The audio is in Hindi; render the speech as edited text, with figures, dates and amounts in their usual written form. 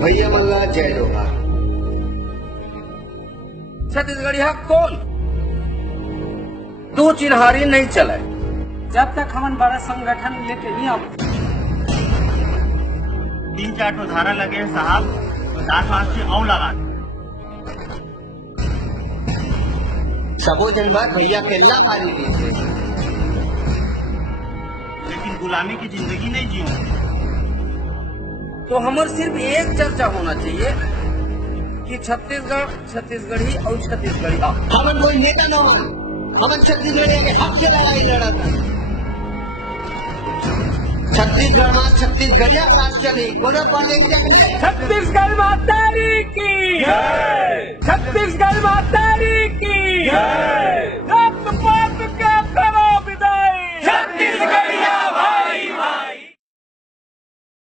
भैया मल्ला जय जोहार। छत्तीसगढ़ी हक कौन दो चिन्हारी नहीं चले जब तक हम बड़ा संगठन लेके नहीं आओ। 3-4 तो धारा लगे साहब तो 10 मार्च से और लगा सबो जनबाद भैया के ला भारी दी, लेकिन गुलामी की जिंदगी नहीं जियो। तो हमार सिर्फ एक चर्चा होना चाहिए कि छत्तीसगढ़ छत्तीसगढ़ी और छत्तीसगढ़ी हमन कोई नेता न हो, हमन छत्तीसगढ़ के हक से लड़ाई लड़ा था। छत्तीसगढ़ में छत्तीसगढ़िया राज चली कोनो पढ़े छत्तीसगढ़ माता की, छत्तीसगढ़ माता की।